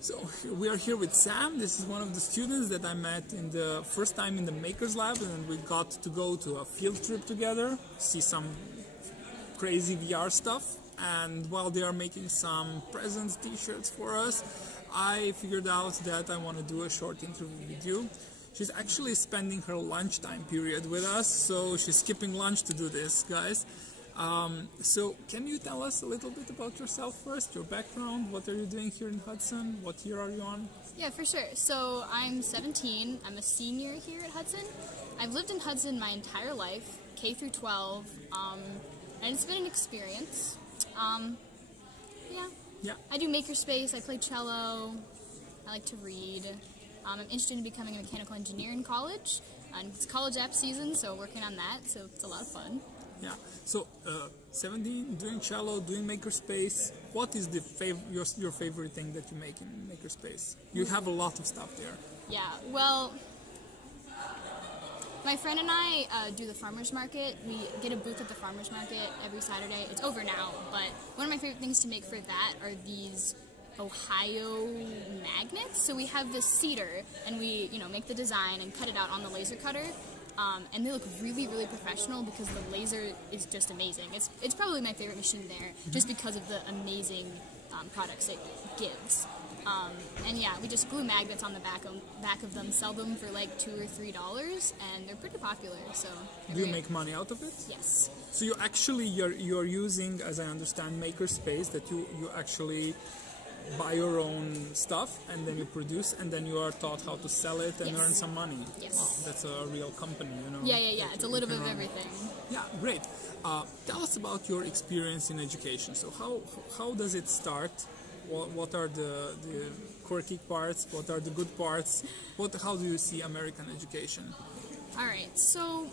So we are here with Sam. This is one of the students that I met in the first time in the Makers Lab, and we got to go to a field trip together, see some crazy VR stuff. And while they are making some presents, t-shirts for us, I figured out that I want to do a short interview with you. She's actually spending her lunchtime period with us, so she's skipping lunch to do this, guys. So can you tell us a little bit about yourself first, your background, what are you doing here in Hudson, what year are you on? Yeah, for sure. So I'm 17, I'm a senior here at Hudson. I've lived in Hudson my entire life, K through 12, and it's been an experience. Yeah. I do makerspace, I play cello, I like to read. I'm interested in becoming a mechanical engineer in college, and it's college app season, so working on that, so it's a lot of fun. Yeah, so 17, doing cello, doing makerspace. What is the your favorite thing that you make in makerspace? You have a lot of stuff there. Yeah, well, my friend and I do the farmer's market. We get a booth at the farmer's market every Saturday. It's over now, but one of my favorite things to make for that are these Ohio magnets. So we have this cedar, and we make the design and cut it out on the laser cutter. And they look really, really professional because the laser is just amazing. It's probably my favorite machine there, just because of the amazing products it gives. And yeah, we just glue magnets on the back of them, sell them for like $2 or $3, and they're pretty popular. So do you make money out of it? Yes. So you actually you're using, as I understand, makerspace, that you actually buy your own stuff and then you produce and then you are taught how to sell it and earn some money. Yes. Wow, that's a real company, Yeah. It's a little bit of everything. Yeah, great. Tell us about your experience in education. So how does it start? What are the quirky parts? What are the good parts? How do you see American education? All right, so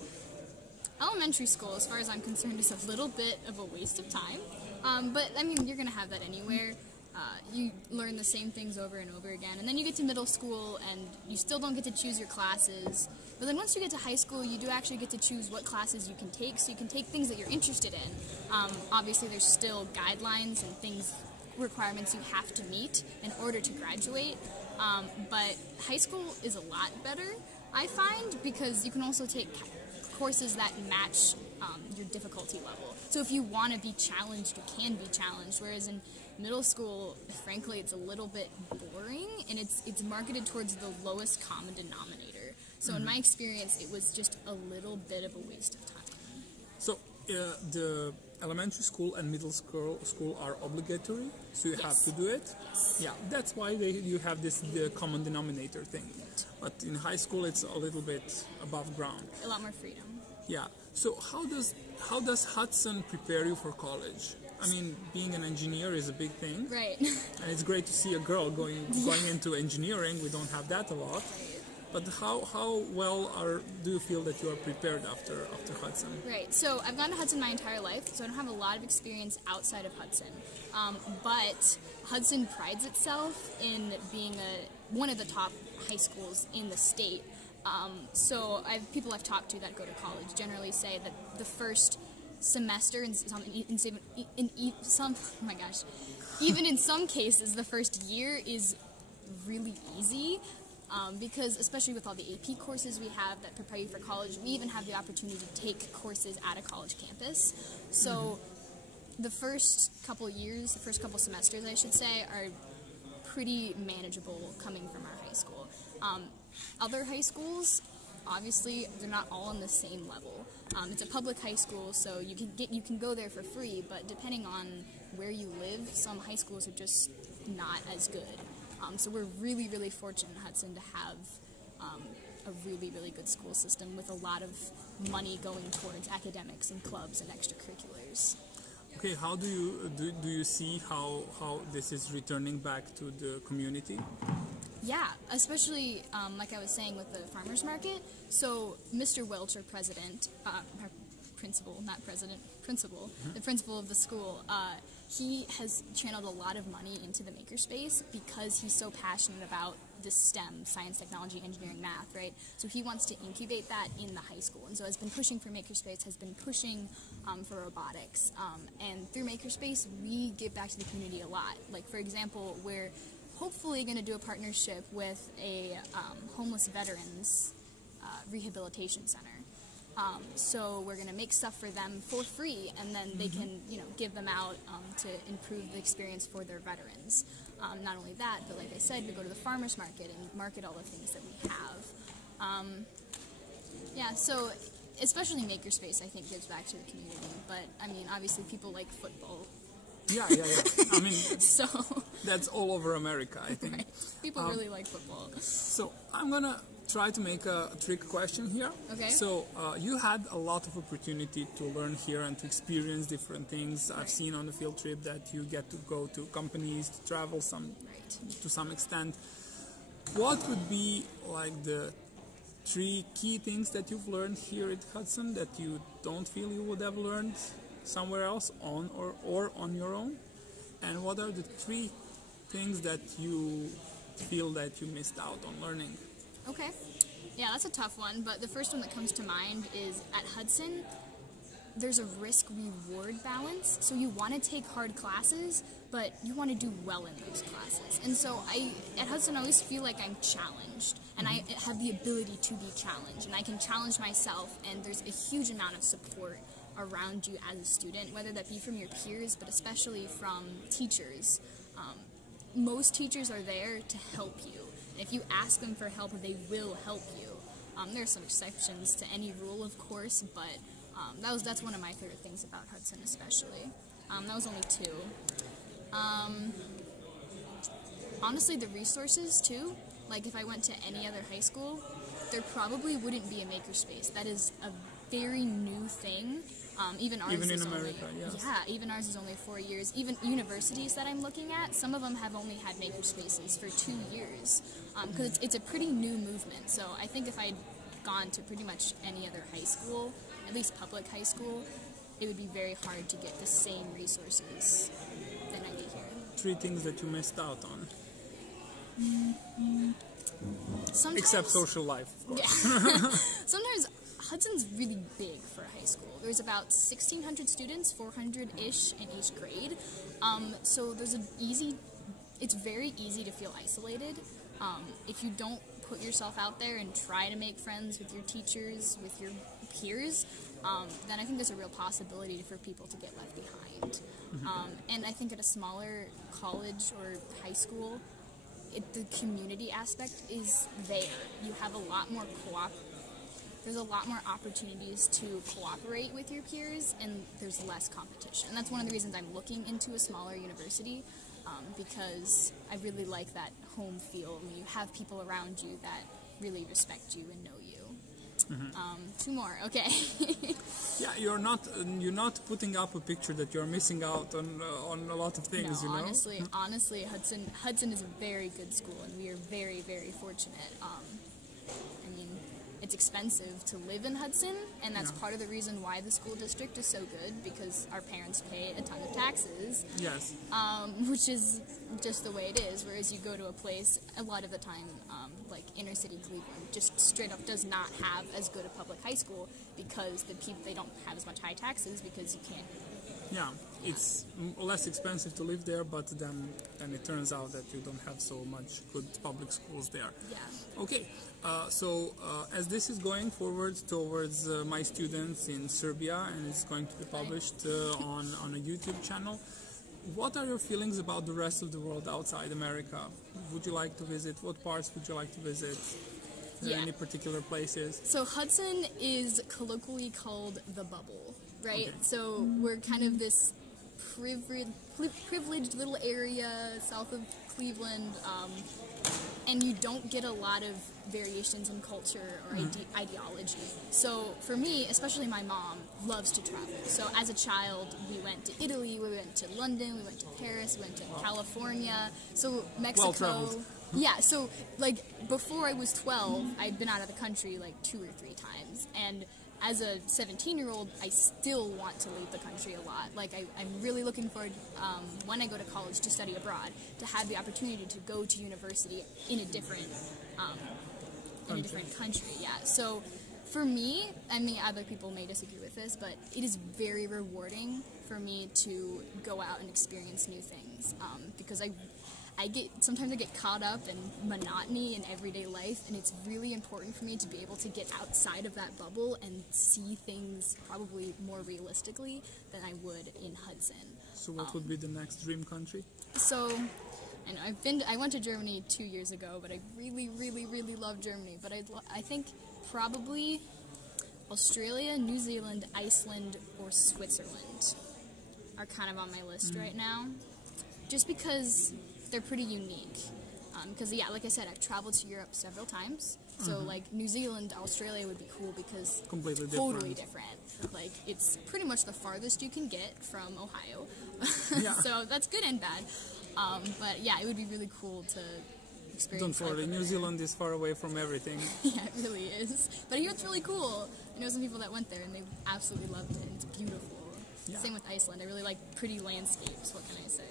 elementary school, as far as I'm concerned, is a little bit of a waste of time. But I mean, you're going to have that anywhere. You learn the same things over and over again, and then you get to middle school and you still don't get to choose your classes. But then once you get to high school, you do actually get to choose what classes you can take, so you can take things that you're interested in. Obviously there's still guidelines and requirements you have to meet in order to graduate, but high school is a lot better, I find, because you can also take courses that match your difficulty level. So if you want to be challenged, you can be challenged, whereas in middle school, frankly, it's a little bit boring, and it's marketed towards the lowest common denominator. So in my experience, it was just a little bit of a waste of time. So the elementary school and middle school are obligatory, so you have to do it. Yes. Yeah, that's why you have the common denominator thing. But in high school, it's a little bit above ground. A lot more freedom. Yeah. So how does Hudson prepare you for college? I mean, being an engineer is a big thing. Right. And it's great to see a girl going into engineering. We don't have that a lot. But how well do you feel that you are prepared after Hudson? Right. So I've gone to Hudson my entire life, so I don't have a lot of experience outside of Hudson. But Hudson prides itself in being one of the top high schools in the state. So people I've talked to that go to college generally say that the first semester even in some cases, the first year is really easy. Because especially with all the AP courses we have that prepare you for college, we even have the opportunity to take courses at a college campus. So the first couple years, the first couple semesters, I should say, are pretty manageable coming from our high school. Other high schools, obviously, they're not all on the same level. It's a public high school, so you can go there for free, but depending on where you live, some high schools are just not as good. So we're really, really fortunate in Hudson to have a really, really good school system with a lot of money going towards academics and clubs and extracurriculars. Okay, how do you see how this is returning back to the community? Yeah, especially like I was saying with the farmers market. So Mr. Welch, our president, principal, not president, principal, the principal of the school, he has channeled a lot of money into the makerspace because he's so passionate about the STEM, science, technology, engineering, math, right? So he wants to incubate that in the high school, and so has been pushing for makerspace, has been pushing for robotics, and through makerspace, we give back to the community a lot. Like, for example, we're hopefully going to do a partnership with a homeless veterans rehabilitation center. So we're going to make stuff for them for free, and then they can, give them out to improve the experience for their veterans. Not only that, but like I said, we go to the farmers market and market all the things that we have. Yeah, so especially makerspace, I think, gives back to the community. But I mean, obviously, people like football. Yeah. I mean, so that's all over America, I think. Right. People really like football. So I'm gonna try to make a trick question here. Okay. So you had a lot of opportunity to learn here and to experience different things. I've seen on the field trip that you get to go to companies, to travel to some extent. What would be like the 3 key things that you've learned here at Hudson that you don't feel you would have learned somewhere else or on your own? And what are the 3 things that you feel that you missed out on learning? Okay. Yeah, that's a tough one, but the first one that comes to mind is at Hudson, there's a risk-reward balance. So you want to take hard classes, but you want to do well in those classes. And so at Hudson, I always feel like I'm challenged, and I have the ability to be challenged, and I can challenge myself, and there's a huge amount of support around you as a student, whether that be from your peers, but especially from teachers. Most teachers are there to help you. If you ask them for help, they will help you. There are some exceptions to any rule, of course, but that's one of my favorite things about Hudson, especially. That was only 2. Honestly, the resources, too. Like, if I went to any other high school, there probably wouldn't be a makerspace. That is a very new thing. Even ours even in is America, only, yes. Yeah, even ours is only 4 years. Even universities that I'm looking at, some of them have only had makerspaces for 2 years, because it's a pretty new movement. So I think if I'd gone to pretty much any other high school, at least public high school, it would be very hard to get the same resources than I get here. 3 things that you missed out on. Sometimes, except social life, of course. Yeah. Sometimes Hudson's really big for a high school. There's about 1,600 students, 400-ish in each grade. So it's very easy to feel isolated. If you don't put yourself out there and try to make friends with your teachers, with your peers, then I think there's a real possibility for people to get left behind. And I think at a smaller college or high school, the community aspect is there. You have a lot more there's a lot more opportunities to cooperate with your peers, and there's less competition. And that's one of the reasons I'm looking into a smaller university, because I really like that home feel when you have people around you that really respect you and know you. 2 more, okay. Yeah, you're not putting up a picture that you're missing out on a lot of things, No, you know? honestly, Hudson is a very good school, and we are very, very fortunate. I mean, it's expensive to live in Hudson, and that's part of the reason why the school district is so good, because our parents pay a ton of taxes. Yes. Which is just the way it is, whereas you go to a place, a lot of the time, like inner city Cleveland, just straight up does not have as good a public high school, because they don't have as much high taxes, because you can't. Yeah, it's less expensive to live there, but then it turns out that you don't have so much good public schools there. Yeah. Okay, so as this is going forward towards my students in Serbia, and it's going to be published on a YouTube channel, what are your feelings about the rest of the world outside America? Would you like to visit? What parts would you like to visit? Are there any particular places? So Hudson is colloquially called the bubble, right? Okay. So we're kind of this privileged little area south of Cleveland, and you don't get a lot of variations in culture or ideology. So for me, especially my mom, loves to travel. So as a child, we went to Italy, we went to London, we went to Paris, we went to California. So Mexico. Well-traveled. Yeah, so like before I was 12, I'd been out of the country like 2 or 3 times, and as a 17-year-old, I still want to leave the country a lot. Like, I'm really looking forward, when I go to college to study abroad, to have the opportunity to go to university in a different country. Yeah. So, for me, I mean, other people may disagree with this, but it is very rewarding for me to go out and experience new things, because sometimes I get caught up in monotony in everyday life, and it's really important for me to be able to get outside of that bubble and see things probably more realistically than I would in Hudson. So what would be the next dream country? So, and I went to Germany 2 years ago, but I really, really, really love Germany. But I think probably Australia, New Zealand, Iceland, or Switzerland are kind of on my list right now, just because they're pretty unique. Because, yeah, like I said, I've traveled to Europe several times. So, like, New Zealand, Australia would be cool because completely totally different. Like, it's pretty much the farthest you can get from Ohio. Yeah. So that's good and bad. But, yeah, it would be really cool to experience. Don't worry, New Zealand is far away from everything. Yeah, it really is. But I hear it's really cool. I know some people that went there and they absolutely loved it. It's beautiful. Yeah. Same with Iceland. I really like pretty landscapes. What can I say?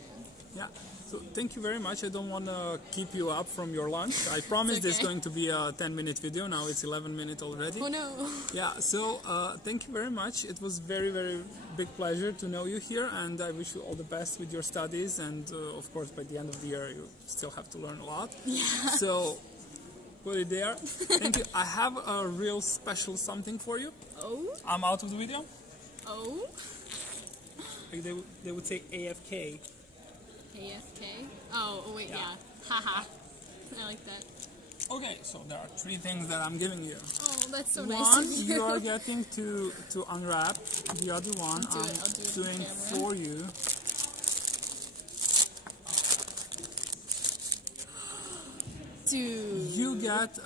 Yeah. So thank you very much. I don't want to keep you up from your lunch. I promised Okay. this is going to be a 10-minute video. Now it's 11 minutes already. Oh no. Yeah. So thank you very much. It was very, very big pleasure to know you here, and I wish you all the best with your studies. And of course, by the end of the year, you still have to learn a lot. Yeah. So put it there. Thank you. I have a real special something for you. Oh. I'm out of the video. Oh. Like they would say AFK. AFK? Oh, wait, yeah. Haha. I like that. Okay, so there are 3 things that I'm giving you. Oh, that's so nice One, of you. you are getting to unwrap. The other one, I'll do I'm it doing on camera. for you. Dude. You get,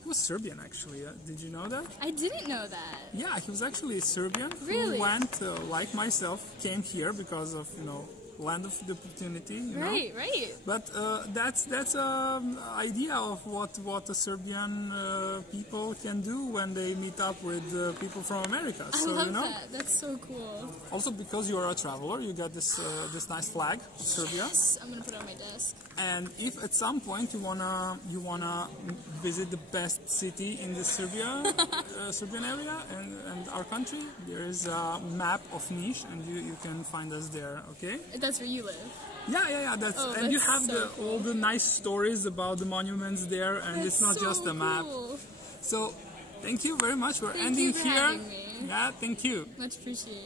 he was Serbian actually. Did you know that? I didn't know that. Yeah, he was actually Serbian. Really? Who went, like myself, came here because of, land of the opportunity. You know? Right. But that's idea of what a Serbian people can do when they meet up with people from America. I So love that. That's so cool. Also, because you are a traveler, you get this nice flag, Serbia. Yes, I'm gonna put it on my desk. And if at some point you wanna visit the best city in the Serbian area and our country, there is a map of Niš, and you can find us there. Okay. That's where you live. Yeah. And you have so cool. all the nice stories about the monuments there, and it's not so just a map. cool. So, thank you very much. We're Thank ending you for here. having me. Yeah, thank you. Much appreciated.